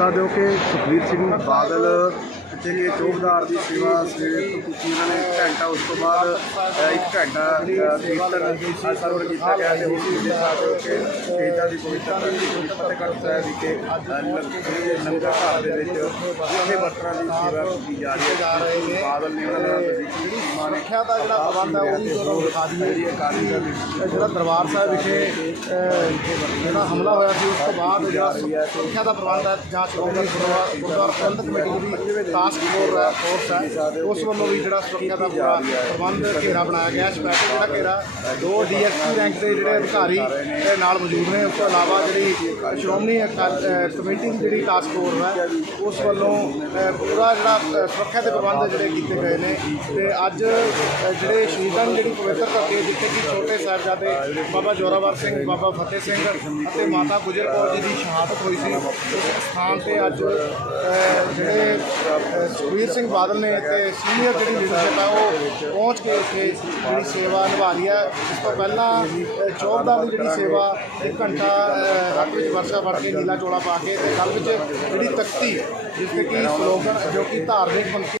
ਸਕਦੇ ਹੋ ਕਿ ਸੁਖਬੀਰ ਸਿੰਘ ਬਾਦਲ ਜਿਹੜੇ ਚੌਕਦਾਰ ਦੀ ਸੇਵਾ ਸਵੇਰ ਤੋਂ ਕੀਤੀ ਉਹਨਾਂ ਨੇ ਇੱਕ ਘੰਟਾ ਉਸ ਤੋਂ ਬਾਅਦ ਇੱਕ ਘੰਟਾ ਕੀਰਤਨ ਸਰਵਰ ਕੀਤਾ ਗਿਆ ਤੇ ਉਸ ਦੇ ਹੋ ਕਿ ਸ਼ਹੀਦਾਂ ਦੀ ਪਵਿੱਤਰ ਫਤਿਹਗੜ੍ਹ ਸਾਹਿਬ ਵਿਖੇ ਲੰਗਰ ਘਰ ਦੇ ਵਿੱਚ ਜਿੱਥੇ ਵਰਤਰਾਂ ਦੀ ਸੇਵਾ ਕੀਤੀ ਜਾ ਰਹੀ ਹੈ ਬਾਦਲ ਨੇ ਉਹਨਾਂ ਨਾਲ ਜਿਹੜੀ ਮਾਨ ਸਿੱਖਿਆ ਦਾ ਜਿਹੜਾ ਪ੍ਰਬੰਧ ਹੈ ਉਹ ਵੀ ਤੁਹਾਨੂੰ ਦਿਖਾ ਦਈਏ ਜਿਹੜੀ ਅਕਾਲੀ ਦੀ ਜਿਹੜਾ ਦਰਬਾਰ ਸਾਹਿਬ ਵਿਖੇ ਜਿਹੜਾ ਹਮਲਾ ਹੋਇਆ ਸੀ ਉਸ ਤੋਂ ਬਾਅਦ ਜਿਹੜਾ ਸੁਰੱਖਿਆ ਦਾ ਪ੍ਰਬੰਧ ਹੈ ਜਾਂ ਸ਼੍ਰੋਮਣੀ ਗੁਰਦੁਆਰਾ ਗੁਰਦੁਆਰਾ ਪ੍ਰਬੰਧਕ ਕਮੇਟੀ ਦੀ ਟਾਸਕ ਫੋਰਸ ਹੈ ਫੋਰਸ ਹੈ। ਉਸ ਵੱਲੋਂ ਵੀ ਜਿਹੜਾ ਸੁਰੱਖਿਆ ਦਾ ਪੂਰਾ ਪ੍ਰਬੰਧ ਘੇਰਾ ਬਣਾਇਆ ਗਿਆ ਸਪੈਸ਼ਲ ਜਿਹੜਾ ਘੇਰਾ, ਦੋ ਡੀਐਸਪੀ ਰੈਂਕ ਦੇ ਜਿਹੜੇ ਅਧਿਕਾਰੀ ਇਹ ਨਾਲ ਮੌਜੂਦ ਨੇ। ਉਸ ਤੋਂ ਇਲਾਵਾ ਜਿਹੜੀ ਸ਼੍ਰੋਮਣੀ ਅਕਾਲ- ਕਮੇਟੀ ਦੀ ਜਿਹੜੀ ਟਾਸਕ ਫੋਰਸ ਹੈ, ਉਸ ਵੱਲੋਂ ਪੂਰਾ ਜਿਹੜਾ ਸੁਰੱਖਿਆ ਦੇ ਪ੍ਰਬੰਧ ਜਿਹੜੇ ਕੀਤੇ ਗਏ ਨੇ। ਤੇ ਅੱਜ ਜਿਹੜੇ ਸ਼ਹੀਦਾਂ ਦੀ ਜਿਹੜੀ ਪਵਿੱਤਰ ਧਰਤੀ ਜਿੱਥੇ ਕਿ ਛੋਟੇ ਸਾਹਿਬਜ਼ਾਦੇ ਬਾਬਾ ਜੋਰਾਵਰ ਸਿੰਘ, ਬਾਬਾ ਫਤਿਹ ਸਿੰਘ ਅਤੇ ਮਾਤਾ ਗੁਜਰ ਕੌਰ ਜੀ ਦੀ ਸ਼ਹਾਦਤ ਹੋਈ ਸੀ, ਉਸ ਸਥਾਨ ਤੇ ਅੱਜ ਸਿੰਘ ਬਾਦਲ ਨੇ ਤੇ ਸੀਨੀਅਰ ਜਿਹੜੀ ਲੀਡਰਸ਼ਿਪ ਹੈ ਉਹ ਪਹੁੰਚ ਕੇ ਇੱਥੇ ਜਿਹੜੀ ਸੇਵਾ ਨਿਭਾ ਰਹੀ ਹੈ। ਇਸ ਤੋਂ ਪਹਿਲਾਂ ਅਹ, ਚੌਕਦਾਰ ਦੀ ਜਿਹੜੀ ਸੇਵਾ ਇੱਕ ਘੰਟਾ ਅਹ, ਵਿੱਚ ਵਰਸ਼ਾ ਫੜ ਕੇ ਨੀਲਾ ਚੋਲਾ ਪਾ ਕੇ ਤੇ ਗਲ ਵਿੱਚ ਜਿਹੜੀ ਤਖਤੀ ਜਿਸ ਤੇ ਕਿ ਸਲੋਗਨ ਜੋ ਕਿ ਧਾਰਮਿਕ ਪੰਕਤੀ